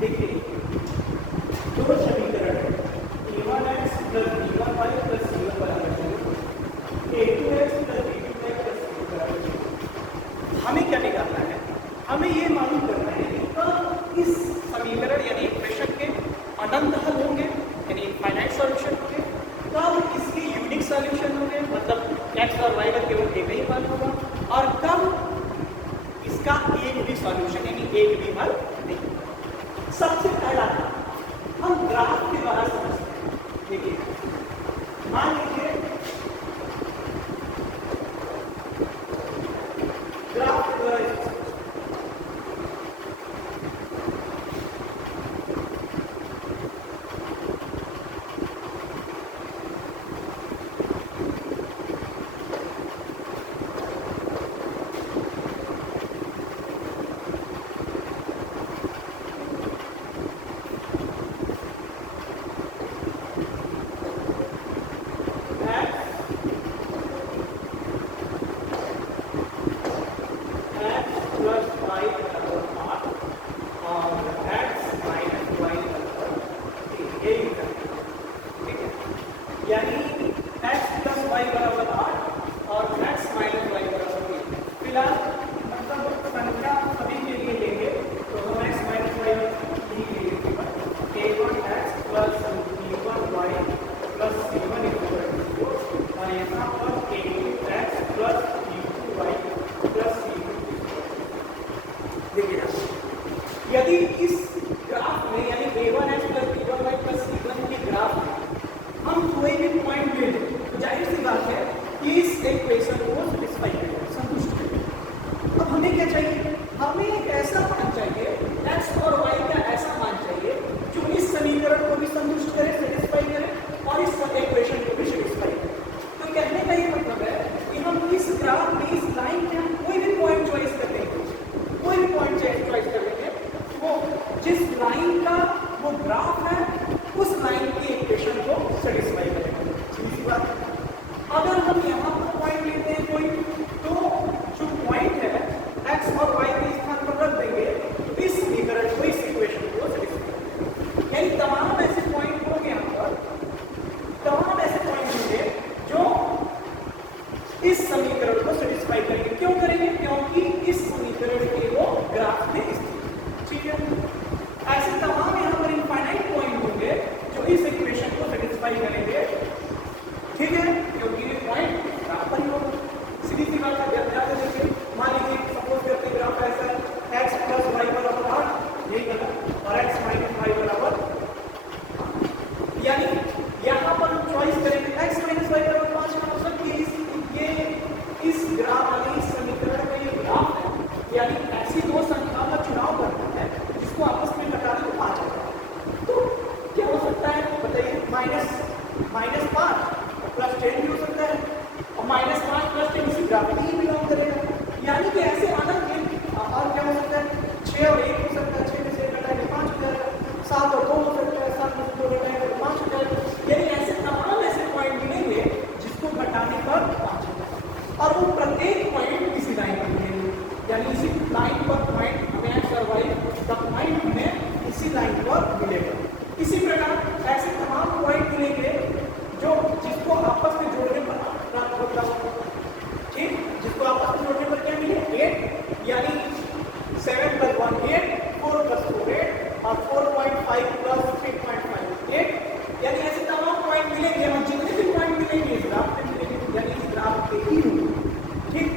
देखिए दो समीकरण है a1x plus b1y plus c1 बराबर 0, a2x plus b2y plus c2 बराबर 0। हमें क्या निकालना है? हमें ये मालूम करना है कि कब इस समीकरण यानी इक्वेशन के अनंत हल होंगे यानी इनफाइनाइट सॉल्यूशन होंगे, कब इसके यूनिक सॉल्यूशन होंगे मतलब x और y का केवल एक ही हल होगा, और कब इसका एक भी सॉल्यूशन यानी एक भी हल नहीं। सबसे पहला हम ग्राफ के द्वारा समझते हैं। देखिए मान लीजिए ग्राफ के द्वारा यदि इस ग्राफ में यानी a1x plus b1y plus c1 के ग्राफ में हम कोई भी पॉइंट ले लें तो जाहिर सी बात है कि इस इक्वेशन को सेटिस्फाई करेगा, संतुष्ट करेगा। अब हमें क्या चाहिए? हमें एक ऐसा मान चाहिए, x और y का ऐसा मान चाहिए जो इस समीकरण को भी संतुष्ट करे, सेटिस्फाई करे और इस इक्वेशन को भी सेटिस्फाई करे। तो कहने का ये मतलब है कि हम इस ग्राफ में इस लाइन में हम कोई भी पॉइंट चॉइस कर लेंगे, कोई भी पॉइंट चॉइस कर लेंगे, वो जिस लाइन का वो ग्राफ है उस लाइन की इक्वेशन को सेटिस्फाई करेगा। सीधी बात है। अगर हम यहाँ पर पॉइंट लेते हैं कोई, तो जो पॉइंट है x और y के स्थान पर रख देंगे तो इस समीकरण को, इस इक्वेशन को सेटिस्फाई करेगा। यानी तमाम ऐसे पॉइंट होंगे, यहाँ पर तमाम ऐसे पॉइंट होंगे जो इस समीकरण को सेटिस्फाई करेंगे। क्यों करेंगे? क्योंकि इस समीकरण के वो ग्राफ में स्थित। ठीक है, ऐसे तमाम यहाँ पर इनफाइनाइट पॉइंट होंगे जो इस इक्वेशन को सेटिस्फाई करेंगे। ठीक है, क्योंकि ये पॉइंट ग्राफ पर ही होगा। सीधी सी बात है। ध्यान से देखिए, मान लीजिए सपोज करते हैं ग्राफ ऐसा है x प्लस y बराबर 8, यही गलत, और x माइनस y बराबर, यानी यहाँ पर हम चॉइस करेंगे x माइनस y बराबर 5 का मतलब कि ये इस ग्राफ वाले इस समीकरण का ये ग्राफ है, यानी ऐसी दो संख्याओं का चुनाव करना है जिसको आपस में घटा दे तो 5 आएगा। तो क्या हो सकता है बताइए? माइनस 5 प्लस 10 भी हो सकता है, और माइनस 5 प्लस 10 इसी ग्राफ में ही बिलोंग करेगा। यानी कि ऐसे आनंद और क्या हो सकता है? 6 और 1 हो सकता है, 6 में से 1 घटाएंगे 5 हो जाएगा, 7 और 2 हो सकता है, 7 में से 2 घटाएंगे तो 5 हो जाएगा। यानी ऐसे तमाम ऐसे पॉइंट मिलेंगे जिसको घटाने पर 5 हो जाएगा, और वो प्रत्येक पॉइंट इसी लाइन पर मिलेंगे, यानी इसी लाइन पर पॉइंट हमें x और y का पॉइंट हमें इसी लाइन पर मिलेगा। इसी प्रकार ऐसे तमाम पॉइंट मिलेंगे जो जिसको आपस में जोड़ने पर प्राप्त होता है। ठीक, जिसको आपस में जोड़ने पर क्या मिले? 8, यानी 7 प्लस 1 8, 4 प्लस 4 8, और 4.5 प्लस 3.5 8, यानी ऐसे तमाम पॉइंट मिलेंगे। और जितने भी पॉइंट मिलेंगे इस ग्राफ में मिलेंगे, यानी इस ग्राफ के ही होंगे। ठीक,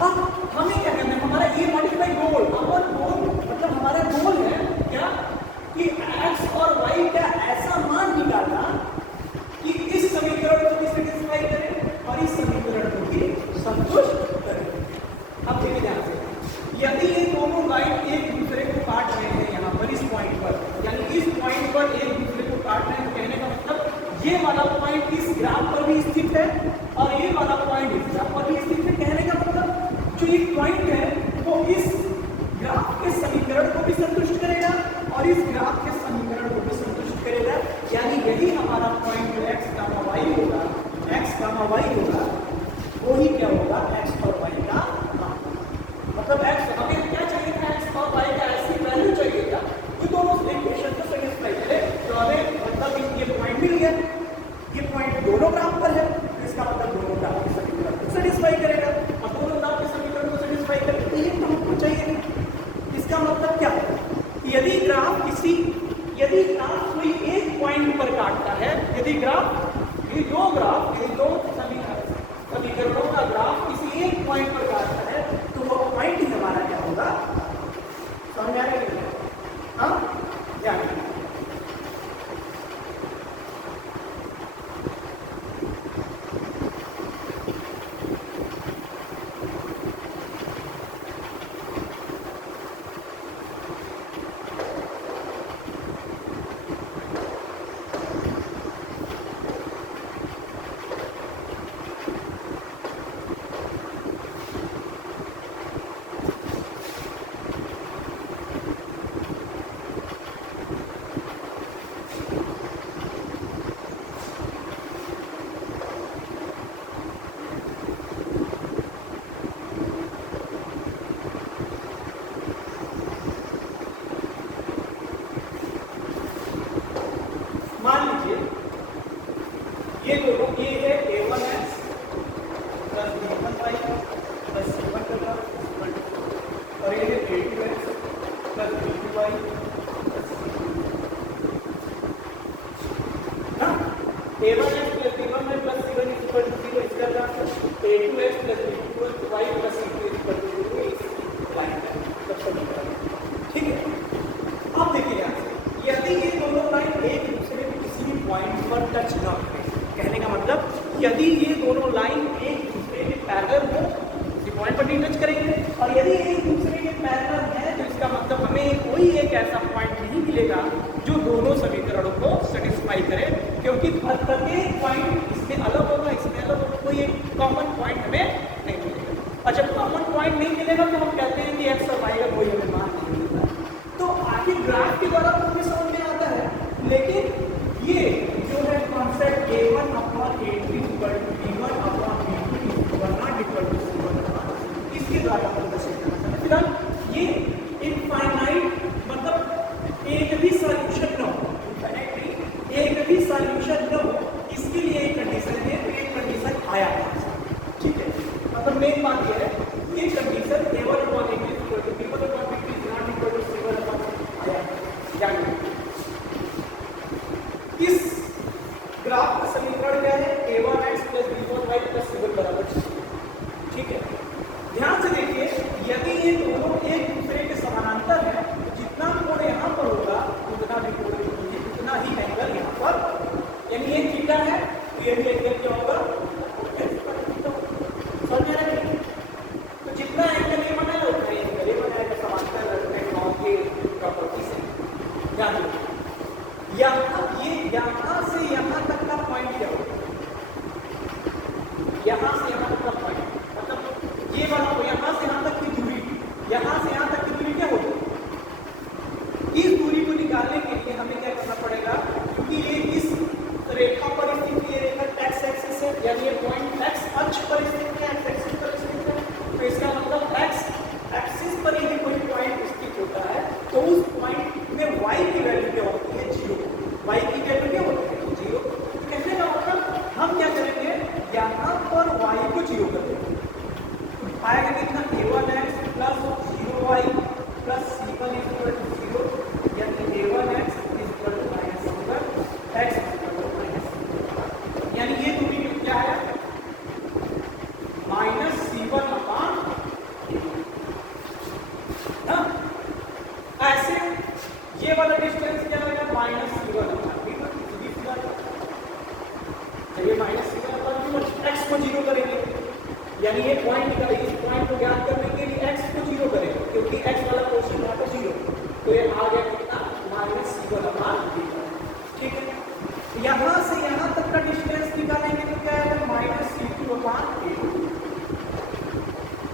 अब हमें क्या करना है? हमारा ये मॉडिफाई गोल, अवर गोल मतलब हमारा गोल है क्या कि x और y का ऐसा मान निकालना कि इस समीकरण को भी सेटिस्फाई करे और इस समीकरण को भी संतुष्ट करे। अब देखिए ध्यान से, यदि ये दोनों लाइन एक दूसरे को काट रहे हैं यहाँ पर इस पॉइंट पर, यानी इस पॉइंट पर एक दूसरे को काट रहे हैं, तो कहने का मतलब ये वाला पॉइंट इस ग्राफ पर भी स्थित है और ये वाला पॉइंट इस ग्राफ पर भी स्थित है। कहने का मतलब जो एक पॉइंट है वो इस ग्राफ के समीकरण को भी संतुष्ट करेगा और इस ग्राफ के समीकरण को भी संतुष्ट करेगा। यानी यही हमारा पॉइंट जो x, y होगा, x, y होगा, वो ही क्या होगा? x और y का मान। मतलब x हमें क्या चाहिए था? x और y का ऐसी वैल्यू चाहिए था कि दोनों यदि ग्राफ कोई एक पॉइंट पर काटता है, यदि दो समीकरणों का ग्राफ किसी एक पॉइंट पर काटता है, तो वो पॉइंट ही हमारा क्या होगा? समझ आ रहा है? हाँ, ध्यान रखिए। मान लीजिए ये दोनों, ये है a1x plus b1y plus c1 और ये है a2x प्लस b2y ना। a1x plus b1y plus c1 equal to 0, इसका मतलब a2x plus b2y plus c2 equal to 0 इस लाइन का। ठीक है, अब देखिए यहाँ से यदि ये दोनों लाइन एक दूसरे के किसी भी पॉइंट पर टच न करें, कहने का मतलब यदि ये दोनों लाइन एक दूसरे के पैरेलल हो, किसी पॉइंट पर नहीं टच करेंगे, और यदि एक दूसरे के पैरेलल है तो इसका मतलब हमें कोई एक ऐसा पॉइंट नहीं मिलेगा जो दोनों समीकरणों को सेटिस्फाई करे, क्योंकि प्रत्येक पॉइंट इसमें अलग होगा, इसमें अलग होगा, कोई एक कॉमन पॉइंट हमें नहीं मिलेगा। और जब कॉमन पॉइंट नहीं मिलेगा तो हम कहते हैं कि एक्स और वाई का कोई हमें मान नहीं मिलता। तो आखिर ग्राफ के द्वारा तो हमें समझ में आता है, लेकिन ये जो है concept a1 upon a2 equal to b1 upon b2 equal to c1, इसके द्वारा हम कैसे करना है। फिलहाल ये इनफाइनाइट मतलब एक भी सॉल्यूशन न हो, एक भी सॉल्यूशन न हो, इसके लिए एक कंडीशन है, तो एक कंडीशन आया है। ठीक है, मतलब मेन बात यह है, ये condition a1 upon a2 equal to b1 upon b2 is not equal to c1 upon इस ग्राफ का समीकरण क्या है? a1x plus b1y plus c1 बराबर 0। ठीक है, ध्यान से देखिए, यदि ये दोनों एक दूसरे के समानांतर है तो जितना कोण यहाँ पर होगा उतना भी कोण उतना ही एंगल यहाँ पर, यानी ये थीटा है तो ये भी एंगल क्या होगा? समझ में आ रहा है? तो जितना एंगल ये बनाया उतना एंगल ये बनाएगा, समांतर के प्रॉपर्टी से। ध्यान रखिए, यहाँ से यहाँ तक का पॉइंट क्या होगा? यहाँ से यहाँ तक का पॉइंट मतलब ये वाला हो, यहाँ से यहाँ तक की दूरी, यहाँ से यहाँ तक की दूरी क्या होगी? इस दूरी को निकालने के लिए हमें क्या करना पड़ेगा? क्योंकि ये इस रेखा पर स्थित, ये रेखा एक्स एक्सिस है, यानी ये पॉइंट एक्स अक्ष पर स्थित है, एक्स एक्सिस पर स्थित है, तो इसका मतलब एक्स एक्सिस पर यदि कोई पॉइंट स्थित होता है तो उस पॉइंट में y की वैल्यू क्या होती है? 0। y की वैल्यू क्या होती है? 0। कहने का मतलब हम क्या करेंगे, यहाँ पर y को 0 कर देंगे, आएगा कितना? a1x plus 0y plus c1 equal to 0, यानी a1x equal to minus c1 x equal to minus c1, यानी ये दूरी क्या है? माइनस c1 अपॉन ना। ऐसे ये वाला डिस्टेंस क्या आएगा? Minus c1 upon b1। चलिए minus c1 upon b1, x को 0 करेंगे, यानी ये पॉइंट निकाले, इस पॉइंट को ज्ञात करने के लिए x को 0 करेंगे, क्योंकि x वाला पोर्शन यहाँ पर 0, तो ये आ गया कितना? Minus c1 upon b1। ठीक है, यहाँ से यहाँ तक का डिस्टेंस निकालेंगे तो क्या आएगा? Minus c2 upon a2।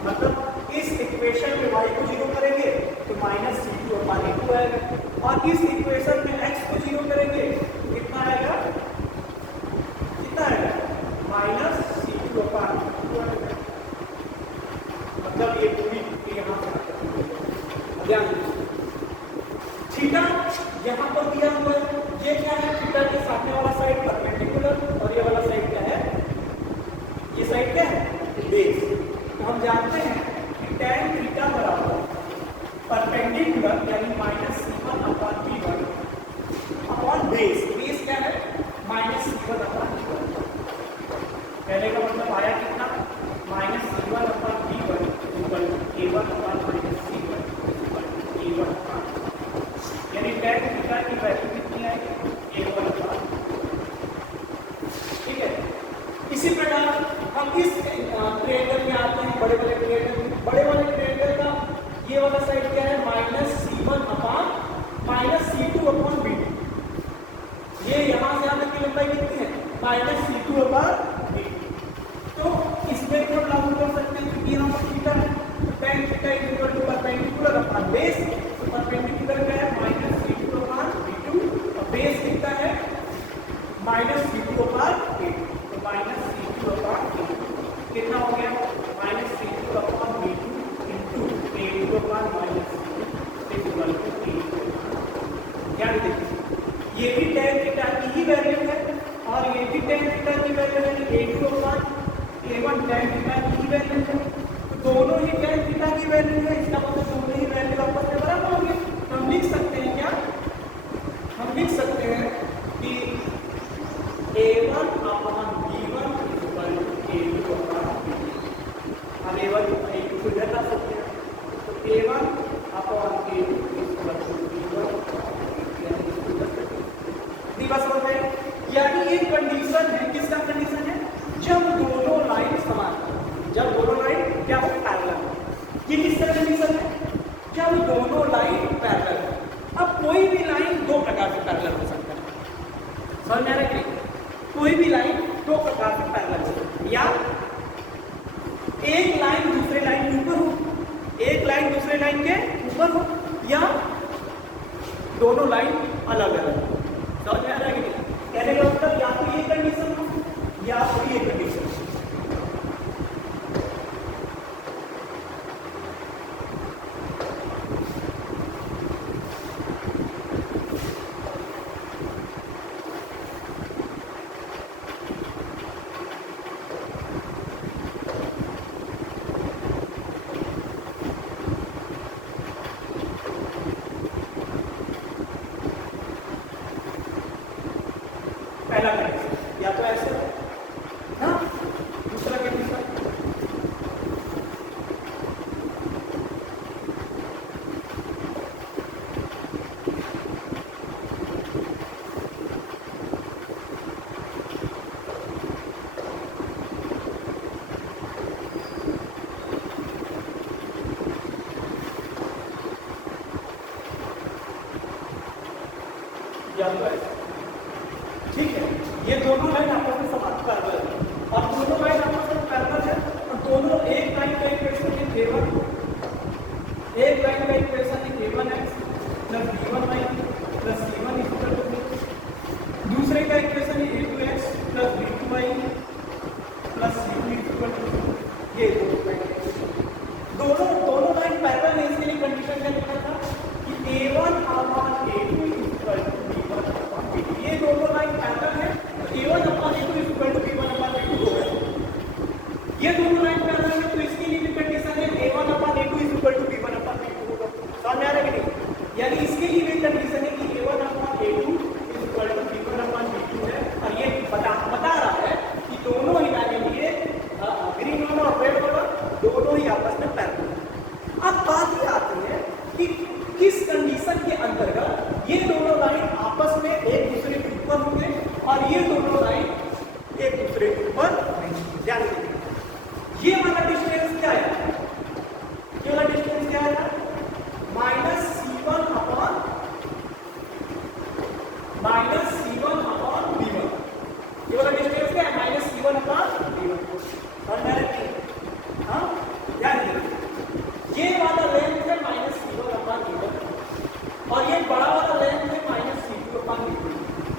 मतलब इस इक्वेशन में y को 0 करेंगे तो माइनस c2 अपॉन a2 आएगा, और इस इक्वेशन में x को 0 करेंगे तो कितना आएगा? कितना आएगा? माइनस c2 अपॉन a2 आएगा। मतलब ये पूरी यहाँ से ध्यान थीटा यहाँ पर दिया हुआ है, ये क्या है? थीटा के सामने वाला साइड परपेंडिकुलर, और ये वाला साइड क्या है? ये साइड क्या है? बेस। तो हम जानते हैं कि tan थीटा बराबर परपेंडिकुलर यानी minus c1 C1 upon V1। पहले का मतलब आया कितना, minus C1 upon V1 equal to A1 upon minus C1 equal to A1 upon, यानी tan थीटा की वैल्यू कितनी आएगी, A1 अपॉन। ठीक है, इसी प्रकार हम इस ट्रायंगल में आते हैं, बड़े वाले ट्रायंगल। बड़े वाले ट्रायंगल का ये वाला साइड क्या है, minus C1 upon minus C2 upon V2। ये यहां से यहां तक की लंबाई कितनी है, माइनस C2 अपॉन V2। तो इसमें भी हम लागू कर सकते हैं क्योंकि यहां पर थीटा है, tan theta is equal to perpendicular upon base. तो परपेंडिकुलर क्या है, माइनस C2 अपॉन V2 और बेस कितना है, माइनस C2 अपॉन V2। तो माइनस C2 अपॉन V2 कितना हो गया, minus C2 upon V2 into A2 upon minus C2 equal to A2। यानी देखिए ये भी tan थीटा की ही वैल्यू है और ये भी tan थीटा की वैल्यू है, A2 upon A1 tan theta की ही वैल्यू है। तो दोनों ही tan थीटा की वैल्यू है, इसका मतलब दोनों ही वैल्यू आपस में बराबर होंगे। हम लिख सकते हैं क्या, हम लिख सकते हैं कि A1 upon B1 equal to A2 upon B2। हम A1 A2 को इधर ला सकते हैं, तो A1 upon A2 equal to B1 बस हो गए। यानी एक कंडीशन है, किसका कंडीशन है, जब दोनों लाइन समान, जब दोनों लाइन क्या हो, पैरेलल। ये किसका कंडीशन है, जब दोनों लाइन पैरेलल है। अब कोई भी लाइन दो प्रकार से पैरेलल हो सकता है, समझ में आ रहा है कि कोई भी लाइन दो प्रकार से पैरेलल हो सकती है, या एक लाइन दूसरे लाइन के ऊपर हो, एक लाइन दूसरे लाइन के ऊपर हो, या दोनों लाइन अलग अलग हो। समझ में आ रहा है कि नहीं, कहने का मतलब या तो ये कंडीशन हो या फिर ये कंडीशन। पहला कंडीशन या तो ऐसे ना, दूसरा कंडीशन या तो ऐसे। ठीक है, ये दोनों लाइन आपस में समान पैरेलल है और दोनों लाइन आपस में पैरेलल है और दोनों एक लाइन का इक्वेशन है k1, एक लाइन का इक्वेशन है k1x plus b1y plus c1 equal to, दूसरे का इक्वेशन है a2x plus b2y plus c2 equal to. ये दोनों लाइन पैरेलल है, इसके लिए कंडीशन क्या लिखा था कि a1 upon a2 equal to b1 upon b2। ये दोनों लाइन पैरेलल है, A1 upon A2 equal to B1 upon B2 हो गया। ये दोनों लाइन पैरेलल है, तो इसके लिए भी कंडीशन है A1 upon A2 equal to B1 upon B2 होगा। समझ में आ रहा है कि नहीं, यानी इसके लिए भी कंडीशन है कि A1 upon A2 equal to B1 upon B2 है और ये बता रहा है कि दोनों ही लाइन, ये ग्रीन वाला और रेड वाला दोनों ही आपस में पैरेलल है। अब बात ये आती है कि किस कंडीशन के अंतर्गत ये दोनों लाइन आपस में एक दूसरे के ऊपर होंगे और ये दोनों लाइन एक दूसरे के ऊपर नहीं। ध्यान दीजिए, ये वाला डिस्टेंस क्या है, ये वाला डिस्टेंस क्या है, माइनस C1 अपॉन B1। ये वाला डिस्टेंस क्या है, माइनस C1 अपॉन B1। और डायरेक्टली हाँ ध्यान दीजिए, ये वाला लेंथ है माइनस C1 अपॉन B1 और ये बड़ा वाला लेंथ है माइनस C2 अपॉन B2।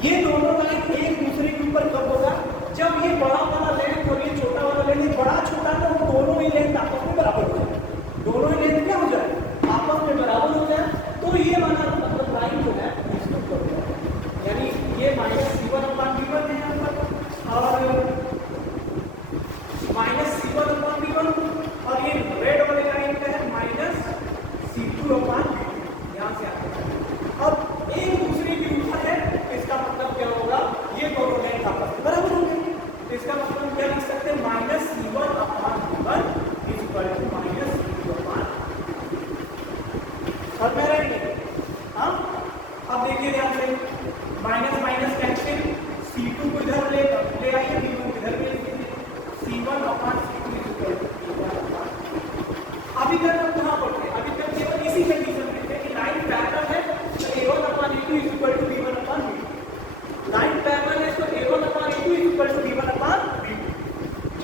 ये दोनों लाइन एक दूसरे के ऊपर कब होगा, जब ये बड़ा वाला लेंथ और ये छोटा वाला लेंथ, बड़ा छोटा तो दोनों ही लेंथ आपस में बराबर हो जाए, दोनों ही लेंथ क्या हो जाए, आपस में बराबर हो जाए, तो ये वाला मतलब लाइन जो है इसको कर देगा। यानी ये माइनस C1 अपॉन B1 है यहाँ पर और माइनस C1 अपॉन B1 और ये रेड वाले लाइन का है माइनस C2 अपॉन B2। यहाँ से आते हैं अब एक दूसरे के ऊपर है, इसका मतलब क्या होगा, ये दोनों लाइन आपस में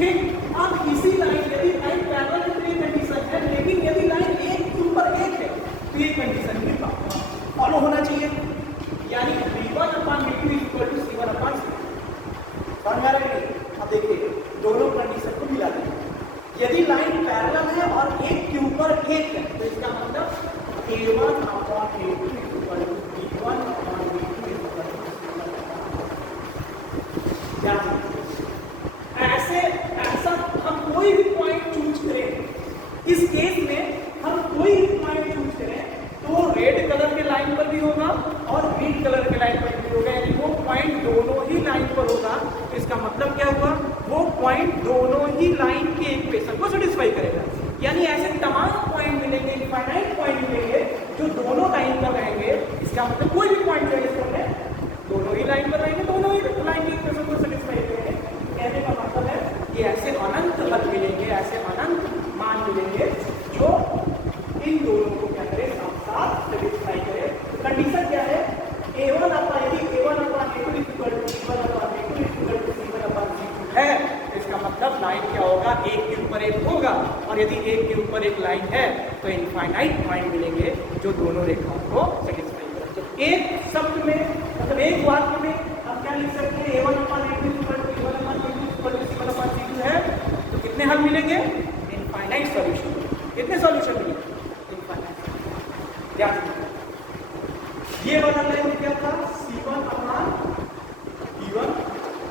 ठीक। अब इसी लाइन, यदि लाइन पैरेलल है तो ये कंडीशन है, लेकिन यदि लाइन एक के ऊपर एक है तो ये कंडीशन भी फॉलो होना चाहिए, यानी V1/V2 इक्वल टू C1/C2। समझ में आ रहा है? अब देखिए दोनों कंडीशन को मिला दें। यदि लाइन पैरेलल है और एक के ऊपर एक है तो इसका मतलब A1/A2 equal to B1/B2 equal to ऐसा हम कोई भी पॉइंट चूज करें, इस केस में हम कोई भी पॉइंट चूज करें तो रेड कलर के लाइन पर भी होगा और ग्रीन कलर के लाइन पर भी होगा, यानी वो पॉइंट दोनों ही लाइन पर होगा। तो इसका मतलब क्या हुआ, वो पॉइंट दोनों ही लाइन के इक्वेशन को सेटिस्फाई करेगा। यानी ऐसे तमाम पॉइंट मिलेंगे, इनफाइनाइट पॉइंट मिलेंगे जो दोनों लाइन पर रहेंगे। इसका मतलब कोई भी पॉइंट चॉइस कर ले, दोनों ही लाइन पर रहेंगे, दोनों ही लाइन के इक्वेशन को सेटिस्फाई करेंगे। कहने का मतलब है कि ऐसे अनंत हल मिलेंगे, ऐसे अनंत मान मिलेंगे जो इन दोनों को क्या करे, साथ साथ सेटिस्फाई करे। कंडीशन क्या है, यदि A1/A2 equal to B1/B2 equal to C1/C2 है, इसका मतलब लाइन क्या होगा, एक के ऊपर एक होगा, और यदि एक के ऊपर एक लाइन है तो इनफाइनाइट पॉइंट मिलेंगे जो दोनों रेखाओं को सेटिस्फाई करेंगे। तो एक शब्द में, मतलब एक वाक्य में हम क्या लिख सकते हैं, A1/A2 equal to B1/B2 equal to C1/C2 है, तो कितने हल मिलेंगे, इनफाइनाइट सॉल्यूशन। कितने सॉल्यूशन मिलेंगे, इनफाइनाइट। ध्यान रखिए ये वाला लाइन क्या था, C1/B1,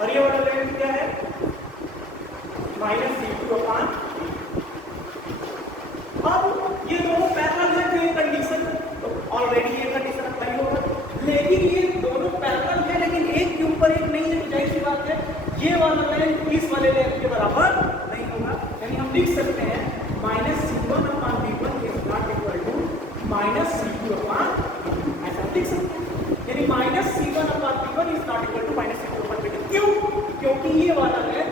और ये वाला लाइन क्या है, -C2/B2। अब ये दोनों पैरेलल है तो ये कंडीशन ऑलरेडी ये कंडीशन अप्लाई होगा, लेकिन ये दोनों पैरेलल है लेकिन एक के ऊपर एक नहीं है, जाहिर सी बात है ये वाला लाइन इस वाले लाइन के बराबर नहीं होगा। यानी हम लिख सकते हैं -C1/B1 is not equal to -C2/B2, ऐसा लिख सकते हैं। यानी -C1/B1 is not equal to -C2/B2। क्यों? क्योंकि ये वाला लाइन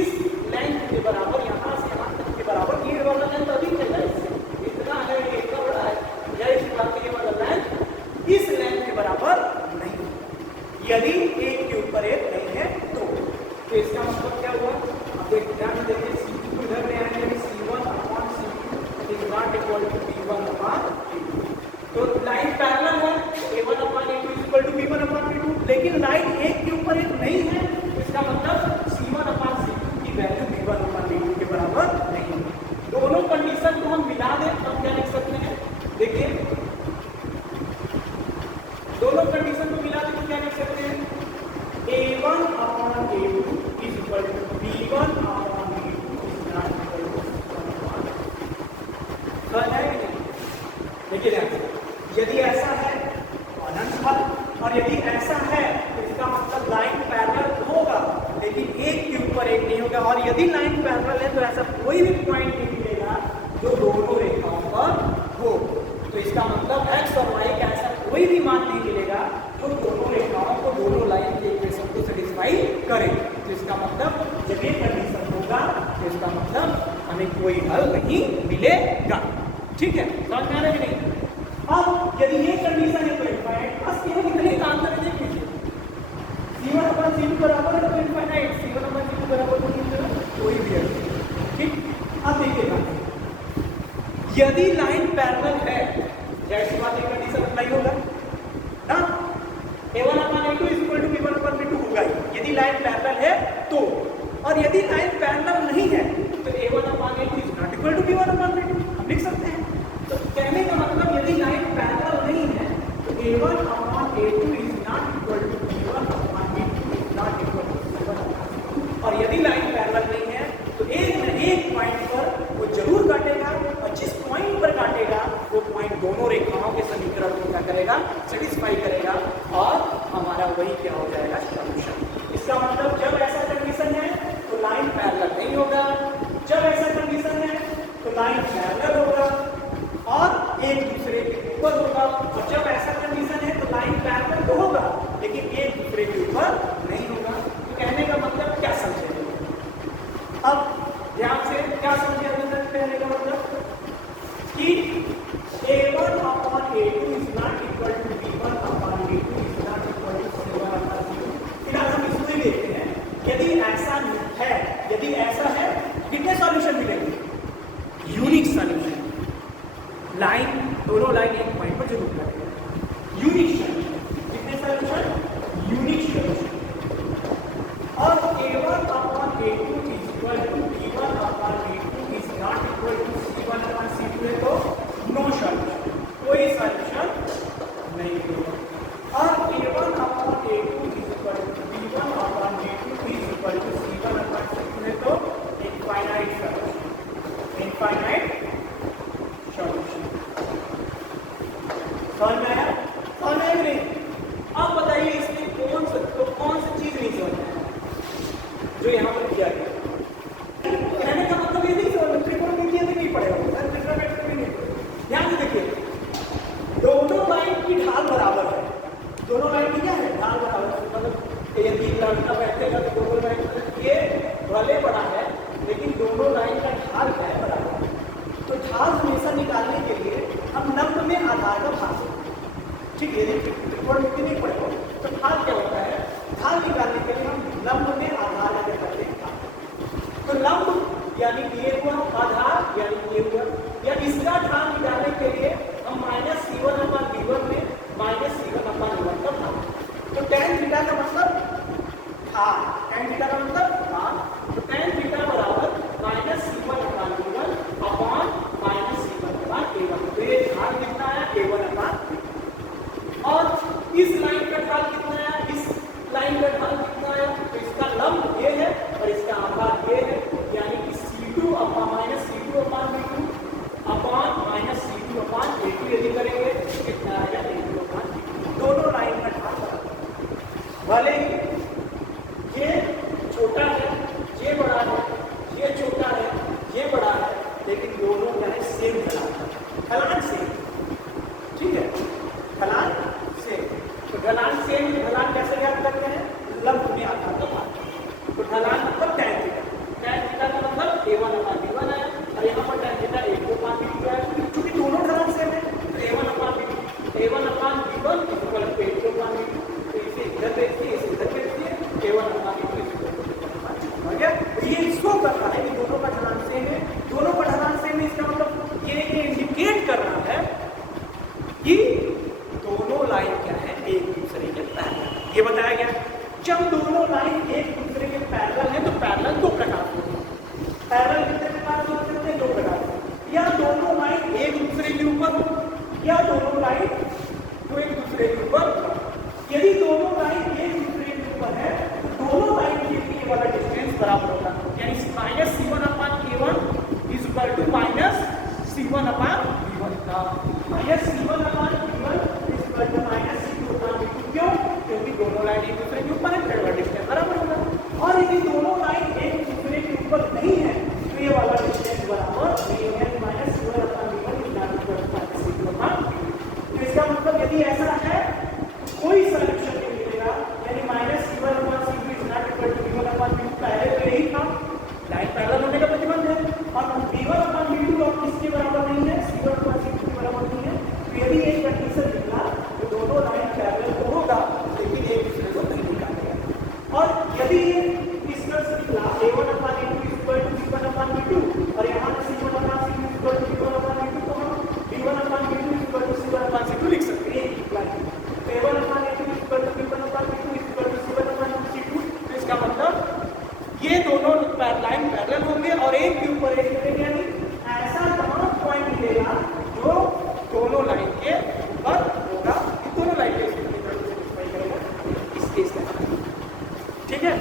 इस लेंथ के बराबर, यहाँ से यहाँ तक के बराबर, ये वाला लेंथ अधिक है, इतना है, ये इतना बड़ा है, या इस बात ये वाला लेंथ इस लेंथ के बराबर नहीं, यदि एक के ऊपर एक नहीं है तो इसका मतलब क्या हुआ, अब देखिए C2 इधर ले आएंगे, C1/C2 is not equal to B1/B2। तो लाइन पैरेलल है, A1/A2 इक्वल टू B1/B2, लेकिन लाइन एक के ऊपर एक नहीं है, इसका मतलब C1/C2 की वैल्यू B1/B2 के बराबर नहीं है। दोनों कंडीशन को हम मिला दें तब क्या लिख सकते हैं, देखिए दोनों कंडीशन को मिला दें तो क्या लिख सकते हैं, A1/A2 is equal to B1/B2 is not equal to C1/B2। देखिए यदि ऐसा है अनंत हल, और यदि ऐसा है तो इसका मतलब लाइन पैरेलल होगा लेकिन एक के ऊपर एक नहीं होगा, और यदि लाइन पैरेलल है तो ऐसा कोई भी पॉइंट नहीं मिलेगा जो दोनों रेखाओं पर हो। तो इसका मतलब x और y का ऐसा कोई भी मान नहीं मिलेगा जो दोनों रेखाओं को, दोनों लाइन के इक्वेशन को सेटिस्फाई करे। तो इसका मतलब जब ये कंडीशन होगा तो इसका मतलब हमें कोई हल नहीं मिलेगा। ठीक है, समझ में आ रहा है कि नहीं? अब यदि ये कंडीशन है तो इनफाइनाइट, बस केवल इतने काम करें, देख लीजिए C1/C2 बराबर है तो इनफाइनाइट, C1/C2 बराबर कोई भी है। ठीक, अब देखिएगा यदि लाइन पैरेलल है, जैसी बात एक कंडीशन अप्लाई होगा ना, A1/A2 is equal to B1/B2 होगा यदि लाइन पैरेलल है तो, और यदि लाइन पैरेलल नहीं है तो A1/A2 is not equal to B1/B2 हम लिख सकते हैं। तो कहने का मतलब यदि लाइन पैरेलल नहीं है तो A1/A2 is not equal to B1/B2 is not equal to C1/B2। और यदि लाइन पैरेलल नहीं है तो एक न एक पॉइंट पर वो जरूर काटेगा, और जिस पॉइंट पर काटेगा वो पॉइंट दोनों रेखाओं के समीकरण को क्या करेगा, सेटिस्फाई करेगा, और हमारा वही क्या हो जाएगा, सॉल्यूशन। इसका मतलब जब ऐसा कंडीशन है तो लाइन पैरेलल नहीं होगा, जब ऐसा कंडीशन है तो लाइन पैरेलल होगा और एक दूसरे के ऊपर होगा, और जब ऐसा कंडीशन है तो लाइन पैरेलल तो होगा लेकिन एक दूसरे के ऊपर नहीं होगा। तो कहने का मतलब क्या समझे, अब ध्यान से क्या समझे कहने का मतलब कि A1/A2 is not equal to B1/B2 is not equal to C1/C2। फिलहाल हम इसको ही देखते हैं, यदि ऐसा है, यदि ऐसा है दोनों लाइन की क्या है, ढाल बराबर, मतलब यदि लड़का बैठेगा तो दोनों लाइन ये भले बड़ा है लेकिन दोनों लाइन का ढाल क्या है, बराबर। तो ढाल हमेशा निकालने के लिए हम लंब में आधार का भाग सकते हैं, ठीक है। यदि त्रिकोण मिति नहीं पड़े हो तो ढाल क्या होता है, ढाल निकालने के लिए हम लंब में आधार का करते हैं। तो लंब यानी ये हुआ, आधार यानी ये हुआ, या इसका ढाल निकालने के लिए हम माइनस C1/V1 में माइनस C1/V1 का भाग। तो tan थीटा का मतलब ढाल, tan थीटा का मतलब ढाल, तो tan थीटा बराबर minus C1/V1 upon minus C1/A1। तो ये ढाल कितना है, A1/V1। और इस लाइन का ढाल कितना है, इस लाइन का ढाल कितना है, तो इसका लंब ये है और इसका आधार ये है, यानी कि C2 minus C2/V2 upon minus C2/A2 यदि करेंगे तो कितना आएगा, A2/A2। दोनों लाइन का ढाल बराबर, भले ही ये छोटा है, ये बड़ा है, ये छोटा है, ये बड़ा है, लेकिन दोनों क्या है, सेम ढलान सेम, ठीक है, ढलान सेम। तो ढलान सेम, ढलान कैसे ज्ञात करते हैं, लंब में आधार का भाग। तो ढलान मतलब tan थीटा, tan थीटा का मतलब A1/V1 है और यहाँ पर tan थीटा A2/V2 है, क्योंकि दोनों ढलान सेम है। तो A1/V1 इक्वल टू A2/V2, तो इसे इधर भेजती है, इसे इधर भेजती है, A1/V2 हो गया। तो ये इसको कर रहा है कि दोनों का ढलान सेम है, दोनों का ढलान सेम है, इसका मतलब ये इंडिकेट कर रहा है कि दोनों लाइन क्या है, एक दूसरे के पैरेलल। ये बताया गया, जब दोनों लाइन एक दूसरे के पैरेलल है तो पैरेलल दो प्रकार के होते हैं। पैरेलल कितने प्रकार के होते हैं, दो प्रकार के, या दोनों लाइन एक दूसरे के ऊपर हो, या दोनों लाइन तो एक दूसरे के ऊपर। यदि दोनों लाइन एक दूसरे के ऊपर है तो दोनों लाइन के बीच वाला डिस्टेंस बराबर होगा, यानी minus C1/A1 is equal to minus C1/V1 का, minus C1/V1 is equal to minus C2/V2। क्यों, क्योंकि दोनों लाइन एक दूसरे के ऊपर है, फिर वाला डिस्टेंस बराबर होगा। और यदि दोनों लाइन एक दूसरे के ऊपर नहीं है तो ये वाला डिस्टेंस बराबर नहीं है, minus C1/V1 is not equal to minus C2/V2। तो इसका मतलब यदि ऐसा है कोई सॉल्यूशन नहीं मिलेगा, यानी minus C1/C2 is not equal to V1/V2 पहले तो यही था, लाइन पैरेलल होने का प्रतिबंध है, और V1/V2 अब किसके बराबर नहीं है, C1/C2 के बराबर नहीं है। तो यदि एक कंडीशन निकला तो दोनों लाइन पैरेलल तो होगा लेकिन एक दूसरे को नहीं निकालेगा। और यदि निष्कर्ष निकला A1/A2 is equal to C1/V2 और यहाँ C1/C2 is equal to V1/V2, तो हम V1/V2 is equal to C1/C2 लिख सकते हैं, एक इक्वल। तो A1/A2 is equal to V1/V2 is equal to C1/C2। तो इसका मतलब ये दोनों लाइन पैरेलल होंगे और एक के ऊपर एक करेंगे, यानी ऐसा तमाम पॉइंट मिलेगा जो दोनों लाइन के ऊपर होगा, दोनों लाइन के इस केस में, ठीक है।